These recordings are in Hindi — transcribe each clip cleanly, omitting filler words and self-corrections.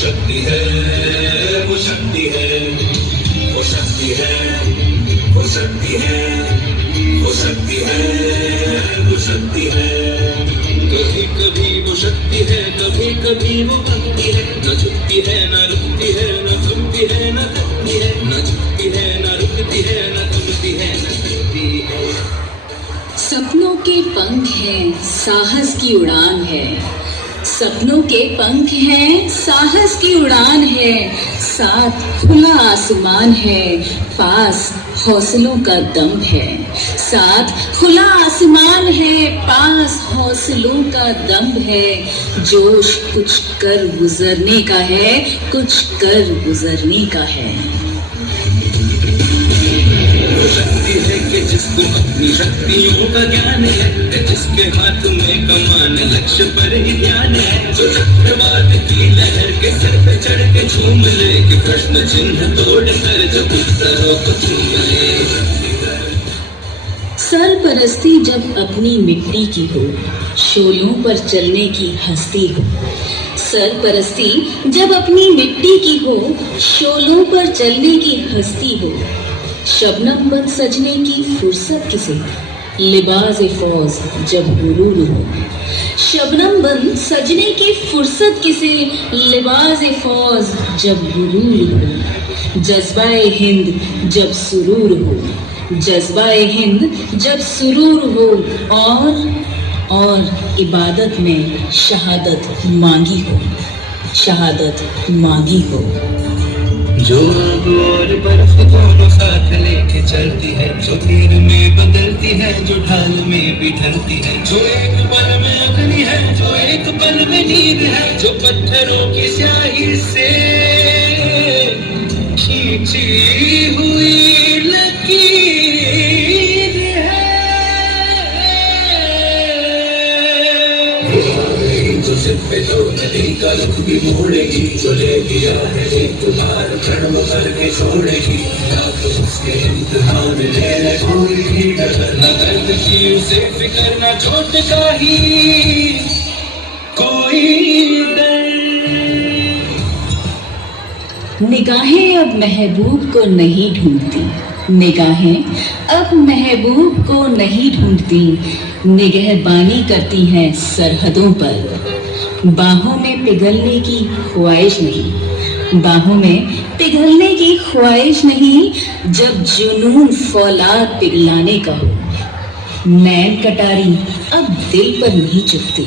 शक्ति है, वो शक्ति है, वो शक्ति है, वो शक्ति है, वो शक्ति है, वो शक्ति है। कभी कभी वो शक्ति है, कभी कभी वो भक्ति है। न झुकती है, न रुकती है, न थमती है, न थकती है, न झुकती है, न रुकती है, न थमती है, न थकती है। सपनों के पंख हैं, साहस की उड़ान है। सपनों के पंख हैं, साहस की उड़ान है। साथ खुला आसमान है, पास हौसलों का दम है। साथ खुला आसमान है, पास हौसलों का दम है। जोश कुछ कर गुजरने का है, कुछ कर गुजरने का है। शक्ति है कि जिसको अपनी शक्तियों का ज्ञान है, जिसके हाथ में कमान लक्ष्य पर ही ध्यान है। जो चक्रवात की लहर के सर पे चढ़ के झूम ले, कि प्रश्न चिन्ह तोड़ कर जब उत्तरों को चूम ले। सरपरस्ती जब अपनी मिट्टी की हो, शोलों पर चलने की हस्ती हो। सरपरस्ती जब अपनी मिट्टी की हो, शोलों पर चलने की हस्ती हो। शबनम बन सजने की फुर्सत किसे, लिबास फौज जब गुरूर हो। शबनम बन सजने की फुर्सत किसे, लिबास फौज जब गुरूर हो। जज्बाए हिंद जब सुरूर हो, जज्बाए हिंद जब सुरूर हो। और इबादत में शहादत मांगी हो, शहादत मांगी हो। जो आग और बर्फ दोनों साथ लेके चलती है, जो तीर में बदलती है, जो ढाल में भी ढलती है। जो एक पल में अग्नि है, जो एक पल में नींद है। जो पत्थरों की स्याही से खींची हुई लकीर है। जो सिर पे जो नदी का रुख भी मोड़ेगी, जो ले लिया है एक बार कर्म करके छोड़ेगी। उसके इम्तिहान ले कोई भी डर न, दर्द की उसे फिक्र न, चोट का ही कोई डर। निगाहें अब महबूब को नहीं ढूंढती, निगाहें अब महबूब को नहीं ढूंढती। निगहबानी करती हैं सरहदों पर, बाहों में पिघलने की ख्वाहिश नहीं, बाहों में पिघलने की ख्वाहिश नहीं। जब जुनून फौलाद पिघलाने का हो, नैन कटारी अब दिल पर नहीं चुभती,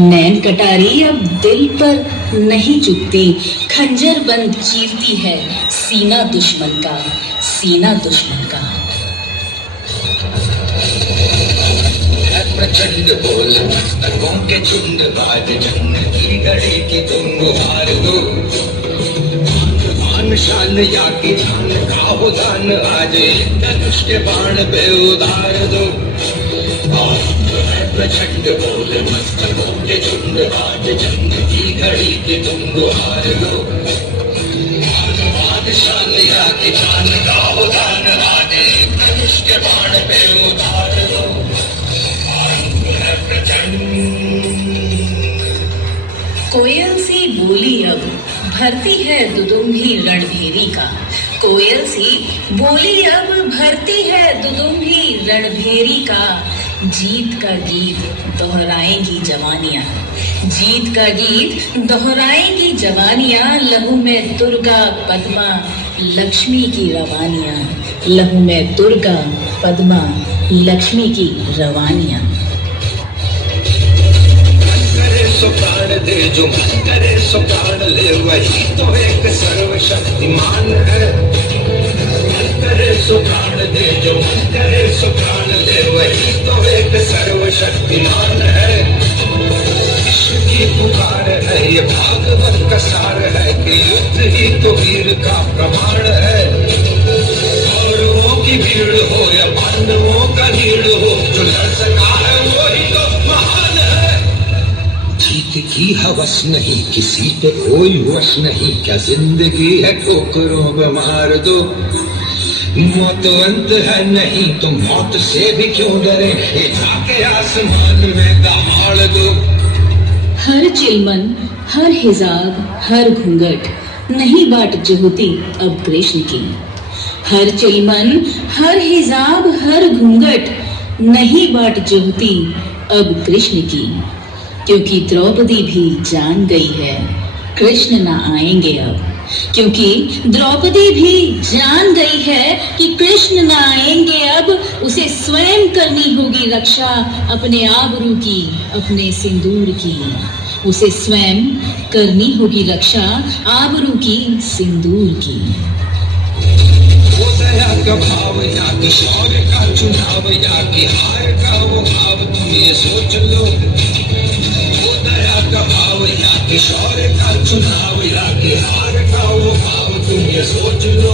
नैन कटारी अब दिल पर नहीं चुभती। खंजर बंद चीरती है सीना दुश्मन का, सीना दुश्मन का। प्रचंड बोल मस्तकों के झुंड, बाज जंग की घड़ी की तुम गुहार दो। मान शान या की जान का हो दान, आज धनुष के बाण पे उधार दो। प्रचंड बोल मस्तकों के झुंड, बाज जंग की घड़ी की तुम गुहार दो। मान शान या की जान का हो दान, आज धनुष के बाण पे उधार दो। कोयल सी बोली अब भरती है दुदुम्भी रणभेरी का। कोयल सी बोली अब भरती है दुदुम्भी रणभेरी का। जीत का गीत दोहराएंगी जवानियां, जीत का गीत दोहराएंगी जवानियां। लहू में दुर्गा पद्मा लक्ष्मी की रवानियां, लहू में दुर्गा पद्मा लक्ष्मी की रवानियां। सो प्राण दे, जो मन करे सो प्राण ले, वही तो एक सर्वशक्तिमान है। मन करे सो प्राण दे, जो मन करे सो प्राण ले, वही तो एक सर्वशक्तिमान है। विश्व की पुकार है, ये भागवत का सार है, कि युद्ध ही तो वीर का प्रमाण है। कौरवों की भीड़ हो या पांडवों का नीड़ हो, जो लड़ सका है वो ही तो महान है। जीत की हवस नहीं, किसी पे कोई वश नहीं, क्या जिंदगी है ठोकरों पे मार दो। मौत अंत है नहीं तो मौत से भी क्यों डरे, ये जाके आसमान में दहाड़ दो। हर चिलमन, हर हिजाब, हर घूंघट नहीं बाट जोहती अब कृष्ण की। हर चिलमन, हर हिजाब, हर घूंघट नहीं बाट जोहती अब कृष्ण की। क्योंकि द्रौपदी भी जान गई है कृष्ण ना आएंगे अब। क्योंकि द्रौपदी भी जान गई है कि कृष्ण ना आएंगे अब। उसे स्वयं करनी होगी रक्षा अपने आबरू की, अपने सिंदूर की। उसे स्वयं करनी होगी रक्षा आबरू की, सिंदूर की। वो दया का भाव या कि शौर्य का चुनाव या कि हार का वो भाव, तुम ये सोच लो। वो दया का भाव या कि शौर्य का चुनाव या कि हार का वो भाव, तुम ये सोच लो।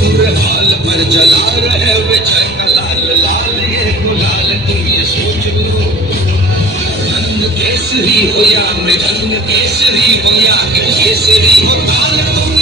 पूरे हाल पर जला रहे विजय का लाल लाल ये गुलाल, तुम ये सोच लो। रंग केसरी हो या मृदंग केसरी हो या कि केसरी हो ताल, तुम